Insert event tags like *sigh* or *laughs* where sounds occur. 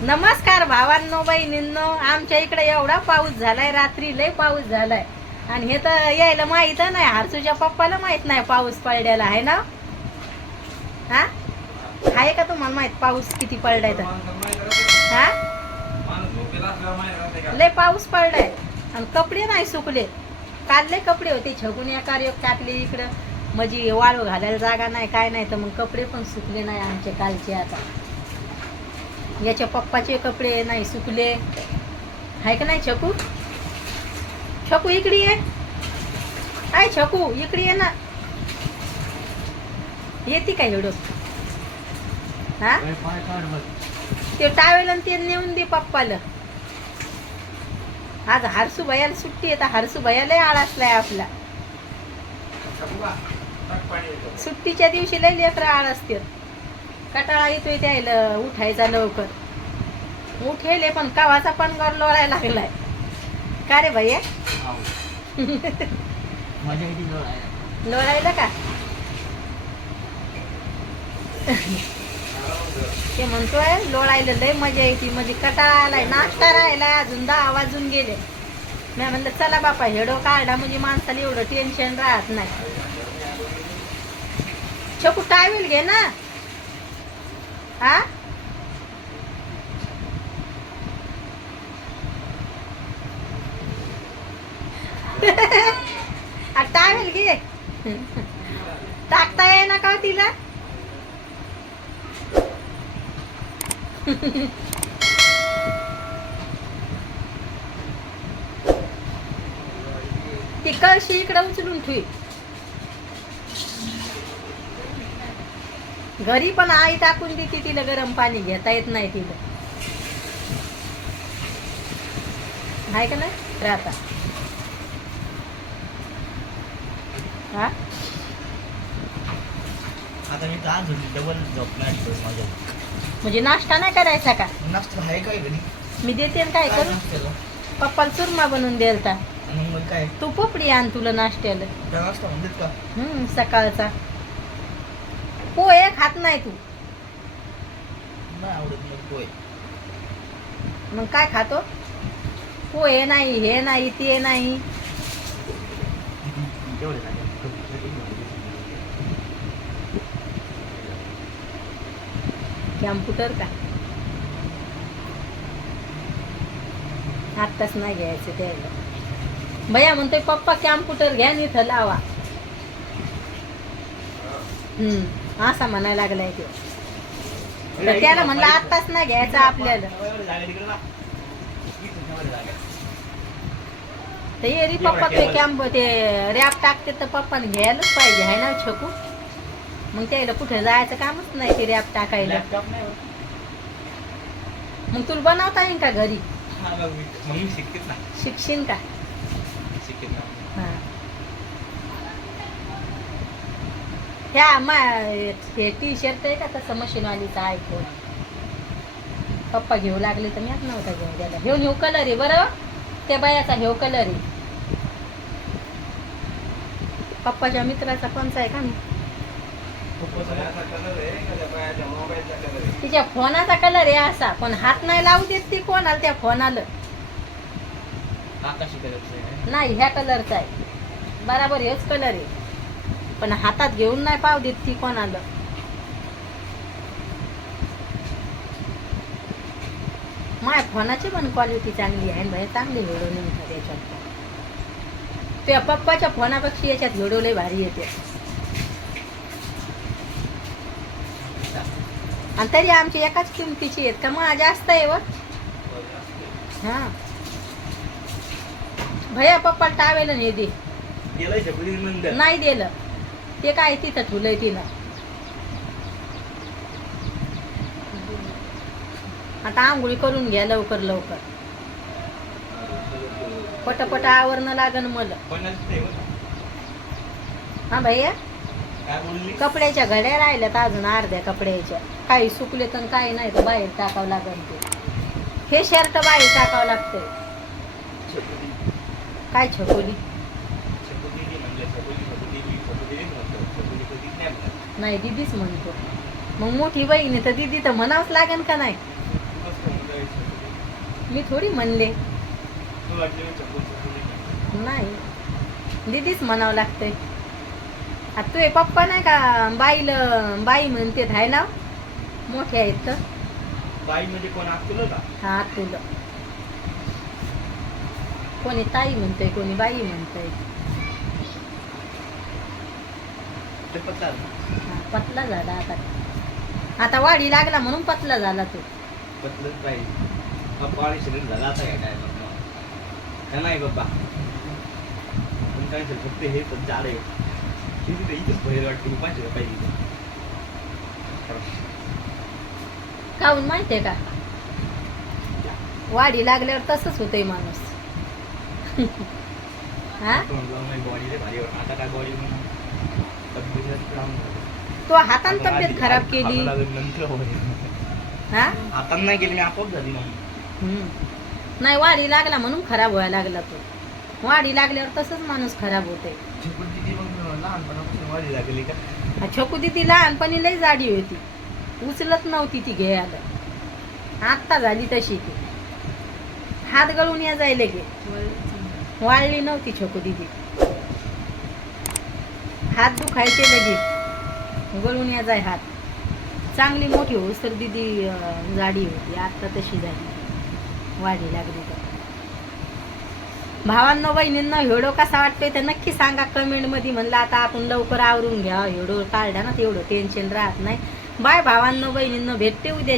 नमस्कार भावांनो बहिणींनो. आमच्या इकडे एवढा पाऊस झालाय रात्री लय पाऊस झालाय. आणि हे तर यायला माहीत नाही हरसूच्या पप्पाला माहीत नाही पाऊस पडलेला आहे ना? हा? आहे का तुम्हाला माहीत पाऊस किती पडलाय तर? हा? लय पाऊस पडलाय. आणि कपडे नाही सुकले. काल लय कपडे होते. छगून या कार्य टाकले इकडं. म्हणजे वाळू घालायला जागा नाही काय नाही. तर मग कपडे पण सुकले नाही आमचे कालचे आता. याच्या पप्पाचे कपडे नाही सुकले. आहे का नाही छकू? छकू इकडे ये. काय छकू इकडे ये ना. येते काय एवढं? हा? ते टावेल आणि ते नेऊन दे पप्पाला. आज हरसू भयाला सुट्टी आहे तर हरसू भयाला आळसलाय आपला. सुट्टीच्या दिवशी लय लेकरं आळ असते कटाळा येतोय त्याला उठायचा लवकर. उठेले पण कावाचा पण गर लोळायला लागलाय. का रे भैया? लोळायला. का? ते म्हणतोय लोळायला लय मजा येते. म्हणजे कटाळा आलाय नाश्ता राहिलाय अजून दहा वाजून गेले. मी म्हणलं चला बापा हेडो काढला म्हणजे माणसाला एवढं टेन्शन राहत नाही. छकू टावेल घे ना. हा? आ, टावेल घे टाकता ये ना का तिला? *laughs* ती कळशी इकडं उचलून ठेवी. घरी पण आई टाकून देते तिला गरम पाणी घेता येत नाही तिला. आहे का नाही? राहता. हा? आता मी का डबल झोपणार माझ्या. म्हणजे नाश्ता नाही करायचा का? नाश्ता आहे काय घरी? मी देते ना काय करू? पप्पाला चुरमा बनवून मग मग काय? तू पोपडी आण तुला नाश्त्याला. त्या नाश्ता म्हणतात का? हम्म सकाळचा. पोहे खात नाही तू. नाही आवडत मग काय खातो? पोहे नाही हे नाही ते नाही. कॅम्प्युटर का? आत्ताच नाही घ्यायचं त्याला. भैया म्हणतोय पप्पा कॅम्प्युटर घ्या इथं लावा. हम्म. असा म्हणायला लागलाय ते. तर त्याला म्हणलं आत्ताच नाही घ्यायचं आपल्याला. ते एरी पप्पा ते कॅम्प ते रॅप टाकते तर पप्पाने घ्यायलाच पाहिजे आहे ना छकू? मग त्याला कुठे जायचं कामच नाही ते रॅप टाकायला. मग तुला बनवता येईल का घरी? हा, ना. शिकशील का? ना हा. ह्या मा हे टी शर्ट आहे का? तसं मशीनवालीचा आयफोन पप्पा घेऊ लागले तर मीच नव्हता घेऊन द्यायला घेऊन येऊ कलर आहे बरं? त्या बायाचा घेऊ कलर आहे. पप्पाच्या मित्राचा कोणचा आहे का? मी तिच्या फोनाचा कलर आहे असा. पण हात नाही लावू देत ती कोणाला त्या फोनाला. कलरचं आहे. नाही ह्या कलरचा आहे. बराबर हेच कलर आहे. पण हातात घेऊन नाही पाव देत ती कोणाला. माझ्या फोनाची पण क्वालिटी चांगली आहे भाई चांगली व्हिडिओ निघतात याच्यात. त्या पप्पाच्या फोनापेक्षा याच्यात व्हिडिओ लय भारी येते. आणि तरी आमची एकाच किमतीची आहेत का? मग जास्त आहे व. हा. भैया पप्पा टावेल हे दे. नाही दिलं. ते काय तिथं ठुलंय तिनं. आता आंघोळी करून घ्या लवकर लवकर. पटपट आवरणं लागन मला? हा भैया? कपड्याच्या घड्या राहिल्यात अजून अर्ध्या कपड्याच्या. काही सुकले तर काही नाही तर बाहेर टाकावं लागन ते. हे शर्ट बाहेर टाकावं लागतंय. काय छकोली? नाही दिदीच म्हणतो. मग मोठी बहीण आहे तर दिदी तर म्हणावंच लागेल का नाही? मी थोडी म्हणले. नाही. दीदीच म्हणावं लागतंय. आता तुझे पप्पा नाही का बाईल बाई म्हणते हाय ना? मोठे आहेत तर. बाई म्हणजे कोण आतुल का हा आतुल कोणी ताई म्हणतोय कोणी बाई म्हणतोय. पतला झाला आता. आता वाढी लागला म्हणून पतला झाला तो. पतलंच पाहिजे पप्पा आणि शरीर झाला आता काय काय नाही बाबा? पण काय असेल फक्त हे पण आहे. किती इथंच वाटते पाहिजे काहून माहितीये का? वाढी लागल्यावर तसंच होतंय माणूस. हा? बॉडी. आता काय बॉडी तो हाताने तब्येत खराब केली. हा? हातानं नाही केली मी आपोआप झाली. नाही वाढी लागला म्हणून खराब व्हायला लागला तो. वाढी लागल्यावर तसंच माणूस खराब होते लहानपणापासून वाढी लागली का? छकू ती लहानपणी लई जाडी होती. उचलत नव्हती ती घ्यायला. आत्ता झाली तशी ती. हात गळून या जायला गे वाळली नव्हती छकू दिदी हात दुखायचे लगे. गळून या जाय हात चांगली मोठी होऊस तर दिदी जाडी होती. आत्ता तशी झाली. वाढी लागली तर. भावांनो बहिणींना हेडो कसा वाटतोय ते नक्की सांगा कमेंटमध्ये म्हणलं आता आपण लवकर आवरून घ्या. हेडो काढा ना तेवढं. टेन्शन राहत नाही. बाय भावांनो बहिणींना भेटते उद्या